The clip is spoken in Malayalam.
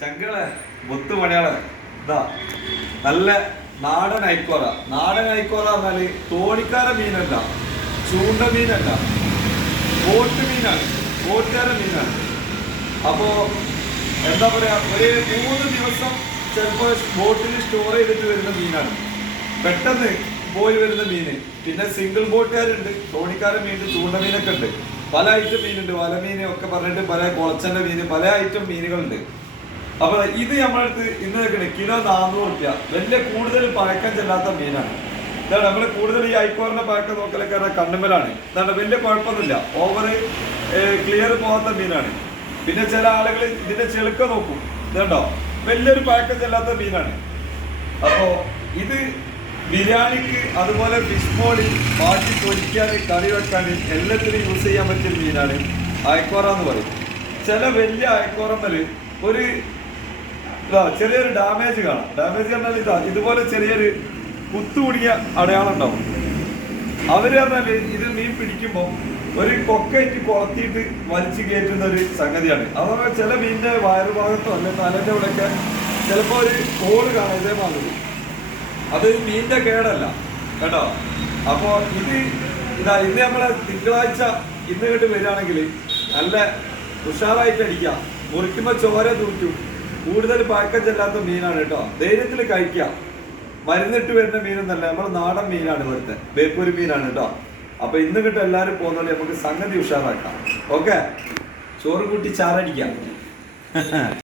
ശങ്കളെ മുത്തു പണിയാളെ ഇതാ നല്ല നാടൻ ഐക്കോറ നാടൻ ഐക്കോറ പറഞ്ഞാൽ തോണിക്കാര മീനല്ല ചൂണ്ട മീനല്ല ബോട്ട് മീനാണ് ബോട്ടുകാര മീനാണ്. അപ്പോ എന്താ പറയാ ഒരു മൂന്ന് ദിവസം ചിലപ്പോ ബോട്ടിൽ സ്റ്റോർ ചെയ്തിട്ട് വരുന്ന മീനാണ്. പെട്ടെന്ന് പോയി വരുന്ന മീന്. പിന്നെ സിംഗിൾ ബോട്ടുകാരുണ്ട് തോണിക്കാരൻ മീൻ ചൂണ്ട മീനൊക്കെ ഉണ്ട്. പല ഐറ്റം മീനുണ്ട് വലമീൻ ഒക്കെ പറഞ്ഞിട്ട് പല കുളച്ചന്റെ മീന് പല ഐറ്റം മീനുകളുണ്ട്. അപ്പൊ ഇത് നമ്മളടുത്ത് ഇന്ന് നിൽക്കണേ കിലോ നാനൂറ് റുപ്യ. വലിയ കൂടുതൽ പഴക്കം ചെല്ലാത്ത മീനാണ്. ഇതാണ് നമ്മൾ കൂടുതൽ ഈ ഐക്കോറിന്റെ പഴക്കം നോക്കലൊക്കെ കണ്ണുമലാണ് ഇതാണ് വലിയ കുഴപ്പമൊന്നുമില്ല. ഓവർ ക്ലിയർ പോകാത്ത മീനാണ്. പിന്നെ ചില ആളുകൾ ഇതിന്റെ ചെളുക്ക നോക്കും. ഇതുണ്ടോ? വലിയൊരു പഴക്കം ചെല്ലാത്ത മീനാണ്. അപ്പോ ഇത് ബിരിയാണിക്ക് അതുപോലെ ഫിഷ് മോളി മാറ്റി പൊരിക്കാൻ കറി വെക്കാൻ എല്ലാത്തിനും യൂസ് ചെയ്യാൻ പറ്റിയ മീനാണ് അയക്കോറ എന്ന് പറയും. ചില വലിയ അയക്കോറമ്മൽ ഒരു ചെറിയൊരു ഡാമേജ് കാണാം. ഡാമേജ് പറഞ്ഞാൽ ഇതാ ഇതുപോലെ ചെറിയൊരു കുത്തു കുടുങ്ങിയ അടയാളം ഉണ്ടാവും. അവർ പറഞ്ഞാൽ ഇത് മീൻ പിടിക്കുമ്പോ ഒരു കൊക്കയിട്ട് കൊളത്തിയിട്ട് വലിച്ചു കയറ്റുന്ന ഒരു സംഗതിയാണ്. അതുപോലെ ചില മീനിന്റെ വയറുഭാഗത്തോ അല്ലെ തലന്റെ ഇവിടെയൊക്കെ ചിലപ്പോ ഒരു കോൾ കാണാം ഇതേമാതിരി. അത് മീനിന്റെ കേടല്ല കേട്ടോ? അപ്പോ ഇത് ഇതാ ഇന്ന് നമ്മളെ തിങ്കളാഴ്ച ഇന്ന് കേട്ട് വരികയാണെങ്കിൽ നല്ല ഉഷാറായിട്ട് അടിക്കാം. മുറിക്കുമ്പോ ചോര തൂറ്റും. കൂടുതൽ പഴക്കം ചെല്ലാത്ത മീനാണ് കേട്ടോ. ധൈര്യത്തിൽ കഴിക്കാം. മരുന്നിട്ട് വരുന്ന മീനൊന്നല്ല നമ്മൾ നാടൻ മീനാണ് ഇവിടുത്തെ. ബേപ്പൂരി മീനാണ് കേട്ടോ. അപ്പൊ ഇന്ന് കിട്ടും എല്ലാവരും പോകുന്നോളി നമുക്ക് സംഗതി ഉഷാറാക്കാം. ഓക്കെ? ചോറ് കൂട്ടി ചാറടിക്കാം.